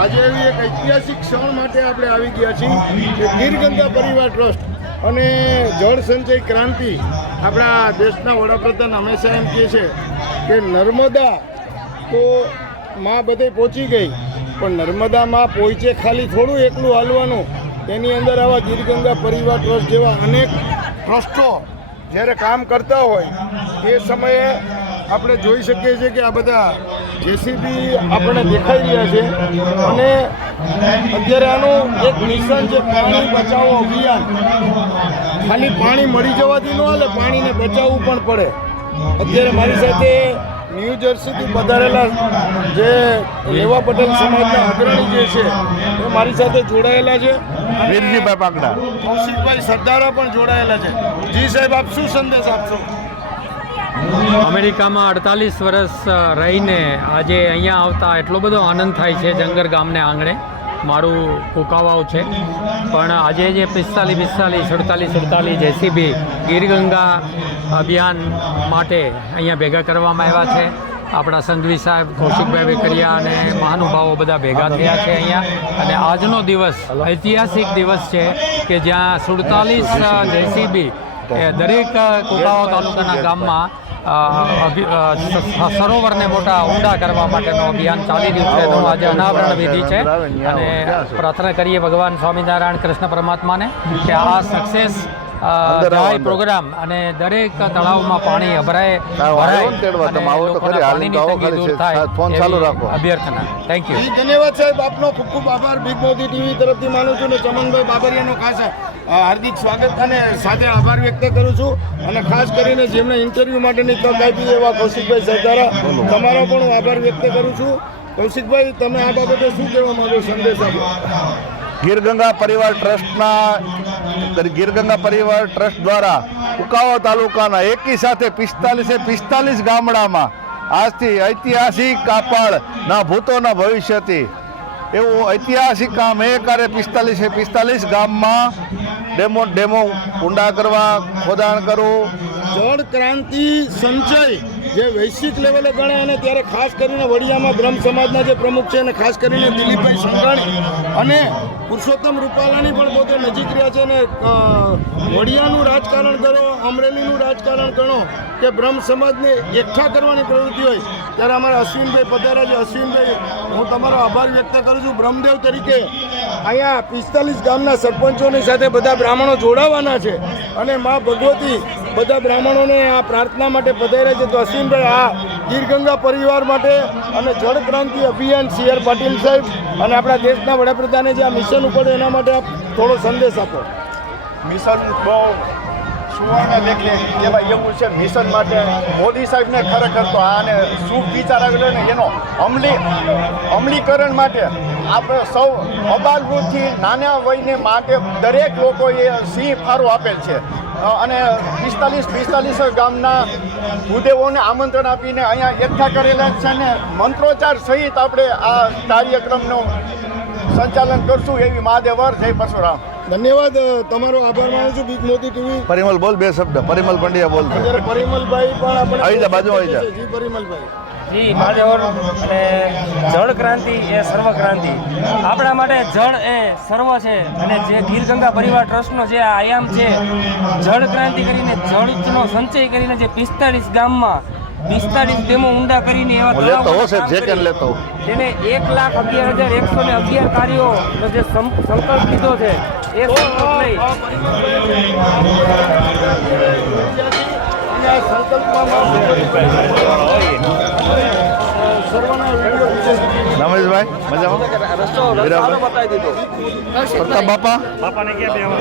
આજે એવી એક ઐતિહાસિક ક્ષણ માટે આપણે આવી ગયા છીએ કે ગીર ગંગા પરિવાર ટ્રસ્ટ અને જળ સંચય ક્રાંતિ આપણા દેશના વડાપ્રધાન હંમેશા એમ કહે છે કે નર્મદા તો માં બધે પહોંચી ગઈ, પણ નર્મદામાં પહોંચે ખાલી થોડું એકલું હાલવાનું, તેની અંદર આવા ગીર ગંગા પરિવાર ટ્રસ્ટ જેવા અનેક ટ્રસ્ટો જ્યારે કામ કરતા હોય એ સમયે આપણે જોઈ શકીએ છીએ કે આ બધા જેસીબી આપણને દેખાઈ રહ્યા છે. અને અત્યારે આનું એક મિશન છે પાણી બચાવો અભિયાન. ખાલી પાણી મળી જવાથી ન હાલે, પાણીને બચાવવું પણ પડે. અત્યારે મારી સાથે ન્યૂ જર્સીથી પધારેલા જે લેવા પટેલ સમાજના અગ્રણી જે છે એ મારી સાથે જોડાયેલા છે. વીરજીભાઈ પાકડા, કૌશિકભાઈ સરદારા પણ જોડાયેલા છે. જી સાહેબ, આપ શું સંદેશ આપશો? અમેરિકામાં 48 વર્ષ રહીને આજે અહીંયા આવતા એટલો બધો આનંદ થાય છે. જંગર ગામને આંગણે મારું કુકાવાવ છે, પણ આજે જે 47 જેસીબી ગીર ગંગા અભિયાન માટે અહીંયા ભેગા કરવામાં આવ્યા છે. આપણા સંઘવી સાહેબ, કૌશિકભાઈ વેકરિયા અને મહાનુભાવો બધા ભેગા થયા છે અહીંયા. અને આજનો દિવસ ઐતિહાસિક દિવસ છે કે જ્યાં 47 જેસીબી દરેક કુકાવાવ તાલુકાના ગામમાં સરોવરને મોટા ઊંડા કરવા માટેનું અભિયાન ચાલી રહ્યું છે. એનું આજે અનાવરણ વિધિ છે અને પ્રાર્થના કરીએ ભગવાન સ્વામિનારાયણ કૃષ્ણ પરમાત્માને કે આ સક્સેસ જાય પ્રોગ્રામ અને દરેક તળાવમાં પાણી અભ્યર્થના. Thank you. ધન્યવાદ સાહેબ, આપનો ખૂબ ખૂબ આભાર. બિગ મોદી ટીવી તરફથી માનું છું અને ચમનભાઈ બાબરિયાનો ખાસ હાર્દિક સ્વાગત અને સાથે આભાર વ્યક્ત કરું છું. અને ખાસ કરીને જેમણે ઇન્ટરવ્યૂ માટેની તક આપી એવા કૌશિકભાઈ સરદારા, તમારો પણ હું આભાર વ્યક્ત કરું છું. કૌશિકભાઈ, તમે આ બાબતે શું કહેવા માંગો, સંદેશ આપો? ગીર ગંગા પરિવાર ટ્રસ્ટ દ્વારા કુકાવાવ તાલુકાના એકી સાથે 45 ગામડામાં આજથી ઐતિહાસિક કાપડ ના ભૂતો ના ભવિષ્યથી એવું ઐતિહાસિક કામ એ કરે 45 ગામમાં ડેમો ઊંડા કરવા, ખોદાણ કરવું. જળ ક્રાંતિ સંચય જે વૈશ્વિક લેવલે ગણાય, અને ત્યારે ખાસ કરીને વડિયામાં બ્રહ્મ સમાજના જે પ્રમુખ છે અને ખાસ કરીને દિલીપભાઈ સંઘાણી અને પુરુષોત્તમ રૂપાલાની પણ પોતે નજીક રહ્યા છે. અને વડિયાનું રાજકારણ કરો, અમરેલીનું રાજકારણ ગણો કે બ્રહ્મ સમાજને એકઠા કરવાની પ્રવૃત્તિ હોય, ત્યારે અમારા અશ્વિનભાઈ પધારા છે. અશ્વિનભાઈ, હું તમારો આભાર વ્યક્ત કરું છું. બ્રહ્મદેવ તરીકે અહીંયા 45 ગામના સરપંચોની સાથે બધા બ્રાહ્મણો જોડાવાના છે અને મા ભગવતી બધા બ્રાહ્મણોને આ પ્રાર્થના માટે પધાર્યા છે. તો અશ્વિનભાઈ, આ ગીર ગંગા પરિવાર માટે અને જળ ક્રાંતિ અભિયાન CR પાટીલ સાહેબ અને આપણા દેશના વડાપ્રધાને જે આ મિશન ઉપાડ્યું એના માટે આપ થોડો સંદેશ આપો. મિશન બહુ સુવર્ણ લેખે કહેવાય એવું છે. મિશન માટે મોદી સાહેબને ખરેખર તો આને શુભ વિચાર આવેલો ને એનો અમલીકરણ માટે આપણે સૌ અબાલવૃદ્ધથી નાના વયને માટે દરેક લોકોએ સિંહ ફાળો આપેલ છે. અને 45 ગામના ભૂદેવોને આમંત્રણ આપીને અહીંયા એકઠા કરેલા છે ને મંત્રોચ્ચાર સહિત આપણે આ કાર્યક્રમનું સંચાલન કરશું એવી મહાદેવર. જય પરશુરામ. ધન્યવાદ, તમારો આભાર માનું છું. Big Modi TV. પરિમલ બોલ, બે શબ્દ. પરિમલ પંડ્યા બોલ. અત્યારે પરિમલભાઈ પણ આપણે આવી જા, બાજુ આવી જા. જી પરિમલભાઈ. જી મહાદેવર. અને જળ ક્રાંતિ એ સર્વ ક્રાંતિ. આપણા માટે જળ એ સર્વ છે. અને જે ગીર ગંગા પરિવાર ટ્રસ્ટનો જે આયામ છે, જળ ક્રાંતિ કરીને જળનો સંચય કરીને જે 45 ગામમાં 45 ડેમો ઊંડા કરીને એવા તેને 1,11,111 કાર્યોનો જે સંકલ્પ લીધો છે એ સંકલ્પ લઈ રમેશભાઈ મજામાં? રસ્તો બતાવી દીધો. બાપા બાપાને ક્યાં